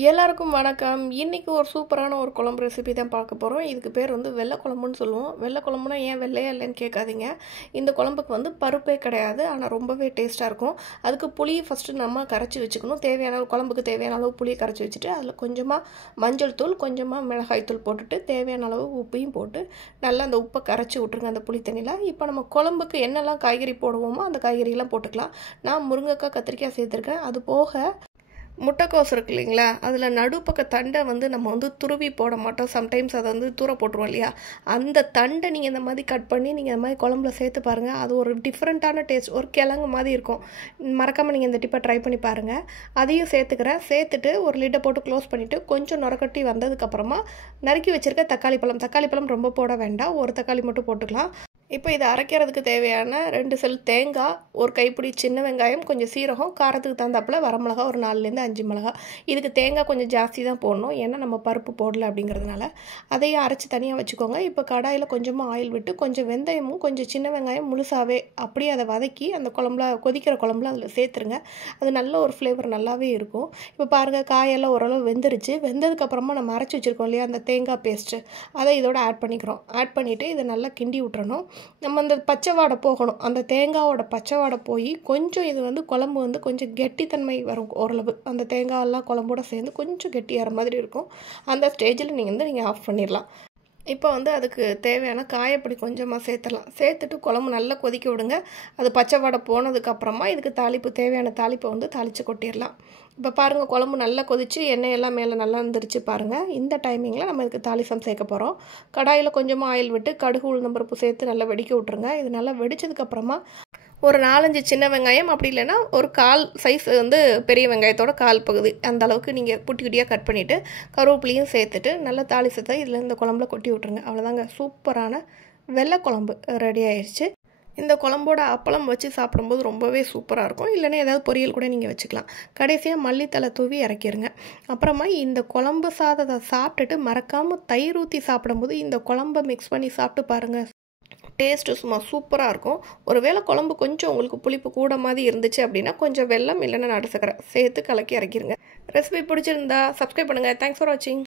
எல்லாருக்கும் வணக்கம். இன்னைக்கு ஒரு சூப்பரான ஒரு குழம்பு ரெசிபி தான் பார்க்க போகிறோம். இதுக்கு பேர் வந்து வெள்ளை குழம்புன்னு சொல்லுவோம். வெள்ளை குழம்புனா ஏன் வெள்ளையா இல்லைன்னு கேட்காதீங்க. இந்த குழம்புக்கு வந்து பருப்பே கிடையாது, ஆனால் ரொம்பவே டேஸ்ட்டாக இருக்கும். அதுக்கு புளியை ஃபஸ்ட்டு நம்ம கரைச்சி வச்சுக்கணும். தேவையான அளவு குழம்புக்கு தேவையான அளவு புளியை கரைச்சி வச்சுட்டு அதில் கொஞ்சமாக மஞ்சள் தூள், கொஞ்சமாக மிளகாய் தூள் போட்டுட்டு தேவையான அளவு உப்பையும் போட்டு நல்லா அந்த உப்பை கரைச்சி விட்ருங்க அந்த புளி தண்ணியில். இப்போ நம்ம குழம்புக்கு என்னெல்லாம் காய்கறி போடுவோமோ அந்த காய்கறியெல்லாம் போட்டுக்கலாம். நான் முருங்கைக்காய், கத்திரிக்காய் சேர்த்துருக்கேன். அது போக முட்டைக்கோஸ் இருக்கு இல்லைங்களா, அதில் நடுப்பக்க தண்டை வந்து நம்ம வந்து துருவி போட மாட்டோம். சம்டைம்ஸ் அதை வந்து தூர போட்டுருவோம் இல்லையா, அந்த தண்டை நீங்கள் இந்த மாதிரி கட் பண்ணி நீங்கள் இந்த மாதிரி குழம்புல சேர்த்து பாருங்கள். அது ஒரு டிஃப்ரெண்ட்டான டேஸ்ட், ஒரு கிழங்கு மாதிரி இருக்கும். மறக்காமல் நீங்கள் இந்த டிப்பை ட்ரை பண்ணி பாருங்கள். அதையும் சேர்த்துட்டு ஒரு லிட்டை போட்டு க்ளோஸ் பண்ணிவிட்டு கொஞ்சம் நுரக்கட்டி வந்ததுக்கப்புறமா நறுக்கி வச்சுருக்க தக்காளி பழம் ரொம்ப போட வேண்டாம், ஒரு தக்காளி மட்டும் போட்டுக்கலாம். இப்போ இதை அரைக்கிறதுக்கு தேவையான 2 செல் தேங்காய், ஒரு கைப்பிடி சின்ன வெங்காயம், கொஞ்சம் சீரகம், காரத்துக்கு தகுந்தாப்புல வரமிளகா ஒரு 4லேருந்து 5 மிளகா. இதுக்கு தேங்காய் கொஞ்சம் ஜாஸ்தி தான் போடணும், ஏன்னா நம்ம பருப்பு போடல அப்படிங்கிறதுனால. அதையும் அரைச்சி தனியாக வச்சுக்கோங்க. இப்போ கடாயில் கொஞ்சமாக ஆயில் விட்டு கொஞ்சம் வெந்தயமும் கொஞ்சம் சின்ன வெங்காயம் முழுசாகவே அப்படியே அதை வதக்கி அந்த குழம்புல கொதிக்கிற குழம்புல அதில் சேர்த்துருங்க. அது நல்ல ஒரு ஃப்ளேவர் நல்லாவே இருக்கும். இப்போ பாருங்கள், காயெல்லாம் ஓரளவு வெந்துருச்சு. வெந்ததுக்கப்புறமா நம்ம அரைச்சி வச்சுருக்கோம் இல்லையா அந்த தேங்காய் பேஸ்ட்டு, அதை இதோட ஆட் பண்ணிக்கிறோம். ஆட் பண்ணிவிட்டு இதை நல்லா கிண்டி விட்டுறணும். நம்ம அந்த பச்சை வாடை போகணும். அந்த தேங்காயோட பச்சை வாடை போய் கொஞ்சம் இது வந்து குழம்பு வந்து கொஞ்சம் கெட்டித்தன்மை வரும் ஓரளவு. அந்த தேங்காயெல்லாம் குழம்போட சேர்ந்து கொஞ்சம் கெட்டியாகிற மாதிரி இருக்கும். அந்த ஸ்டேஜில் நீங்கள் ஆஃப் பண்ணிடலாம். இப்போ வந்து அதுக்கு தேவையான காயப்பொடி கொஞ்சமாக சேர்த்துடலாம். சேர்த்துட்டு குழம்பு நல்லா கொதிக்க விடுங்க. அது பச்சை வாடை போனதுக்கப்புறமா இதுக்கு தேவையான தாளிப்பை வந்து தாளித்து கொட்டிடலாம். இப்போ பாருங்கள், குழம்பு நல்லா கொதித்து எண்ணெய் எல்லாம் மேலே நல்லா வந்துருச்சு பாருங்கள். இந்த டைமிங்கில் நம்ம இதுக்கு தாளிசம் சேர்க்க போகிறோம். கடாயில் கொஞ்சமாக ஆயில் விட்டு கடுகு, உளுந்தம் பருப்பு சேர்த்து நல்லா வெடிக்க விட்ருங்க. இது நல்லா வெடித்ததுக்கப்புறமா ஒரு 4-5 சின்ன வெங்காயம், அப்படி இல்லைன்னா ஒரு கால் சைஸ் வந்து பெரிய வெங்காயத்தோட கால் பகுதி அந்த அளவுக்கு நீங்கள் குட்டி குட்டியாக கட் பண்ணிவிட்டு கருவேப்பிலையும் சேர்த்துட்டு நல்லா தாளிசத்தை இதில் இந்த குழம்புல கொட்டி விட்ருங்க. அவ்வளோதாங்க, சூப்பரான வெள்ளை குழம்பு ரெடி ஆயிடுச்சு. இந்த குழம்போட அப்பளம் வச்சு சாப்பிடும்போது ரொம்பவே சூப்பராக இருக்கும். இல்லைன்னா ஏதாவது பொரியல் கூட நீங்கள் வச்சுக்கலாம். கடைசியாக மல்லித்தலை தூவி இறக்கிடுங்க. அப்புறமா இந்த குழம்பு சாதத்தை சாப்பிட்டுட்டு மறக்காமல் தயிர் ஊற்றி சாப்பிடும்போது இந்த குழம்பை மிக்ஸ் பண்ணி சாப்பிட்டு பாருங்கள். டேஸ்ட்டு சும்மா சூப்பராக இருக்கும். ஒருவேளை குழம்பு கொஞ்சம் உங்களுக்கு புளிப்பு கூட மாதிரி இருந்துச்சு அப்படின்னா கொஞ்சம் வெல்லம் இல்லைன்னா நாட்டு சக்கரை சேர்த்து கலக்கி இறக்கிருங்க. ரெசிபி பிடிச்சிருந்தா சப்ஸ்கிரைப் பண்ணுங்கள். தேங்க்ஸ் ஃபார் வாட்சிங்.